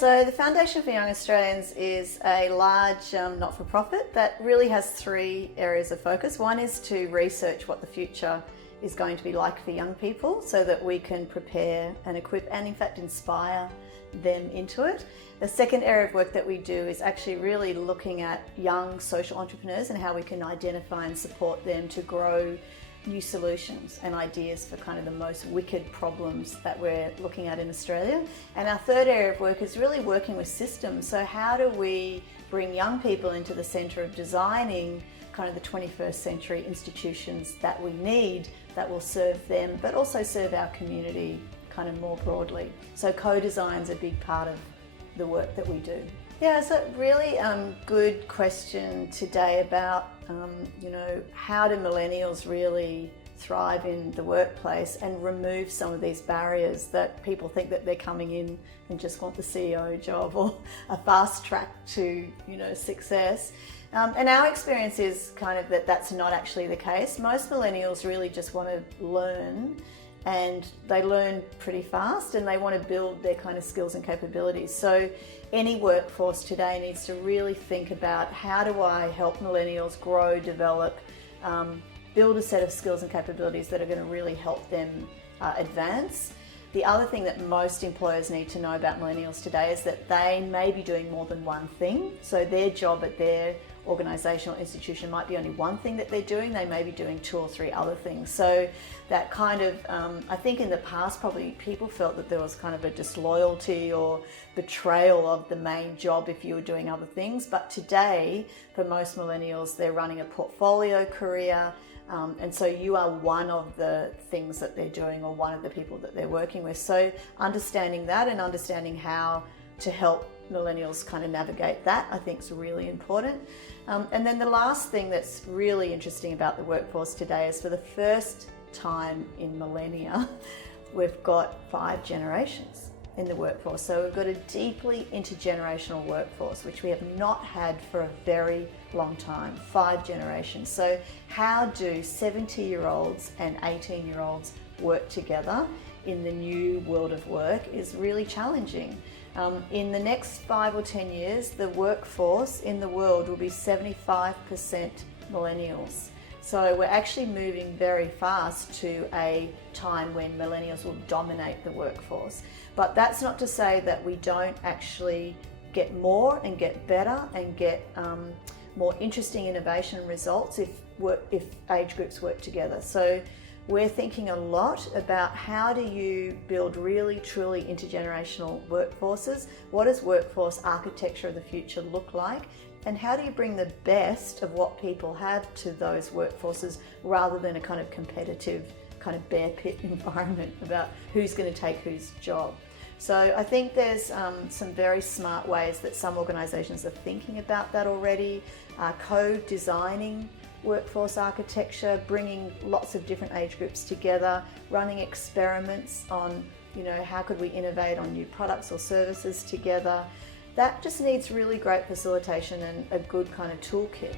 So the Foundation for Young Australians is a large not-for-profit that really has three areas of focus. One is to research what the future is going to be like for young people so that we can prepare and equip and in fact inspire them into it. The second area of work that we do is actually really looking at young social entrepreneurs and how we can identify and support them to grow new solutions and ideas for kind of the most wicked problems that we're looking at in Australia. And our third area of work is really working with systems. So how do we bring young people into the centre of designing kind of the 21st century institutions that we need that will serve them, but also serve our community kind of more broadly. So co-design's a big part of the work that we do. Yeah, so really good question today about, how do millennials really thrive in the workplace and remove some of these barriers that people think that they're coming in and just want the CEO job or a fast track to, success. And our experience is kind of that that's not actually the case. Most millennials really just want to learn, and they learn pretty fast and they want to build their kind of skills and capabilities. So any workforce today needs to really think about how do I help millennials grow, develop, build a set of skills and capabilities that are going to really help them advance. The other thing that most employers need to know about millennials today is that they may be doing more than one thing. So their job at their organisational institution might be only one thing that they're doing, they may be doing two or three other things. So that kind of, I think in the past probably people felt that there was kind of a disloyalty or betrayal of the main job if you were doing other things. But today, for most millennials, they're running a portfolio career. And so you are one of the things that they're doing or one of the people that they're working with. So understanding that and understanding how to help millennials kind of navigate that, I think is really important. And then the last thing that's really interesting about the workforce today is for the first time in millennia, we've got 5 generations in the workforce. So we've got a deeply intergenerational workforce, which we have not had for a very long time, 5 generations. So how do 70-year-olds and 18-year-olds work together in the new world of work is really challenging. In the next 5 or 10 years, the workforce in the world will be 75% millennials. So we're actually moving very fast to a time when millennials will dominate the workforce. But that's not to say that we don't actually get more and get better and get more interesting innovation results if age groups work together. So we're thinking a lot about how do you build really, truly intergenerational workforces? What does workforce architecture of the future look like? And how do you bring the best of what people have to those workforces rather than a kind of competitive, kind of bear pit environment about who's going to take whose job? So I think there's some very smart ways that some organisations are thinking about that already, co-designing workforce architecture, bringing lots of different age groups together, running experiments on, how could we innovate on new products or services together. That just needs really great facilitation and a good kind of toolkit.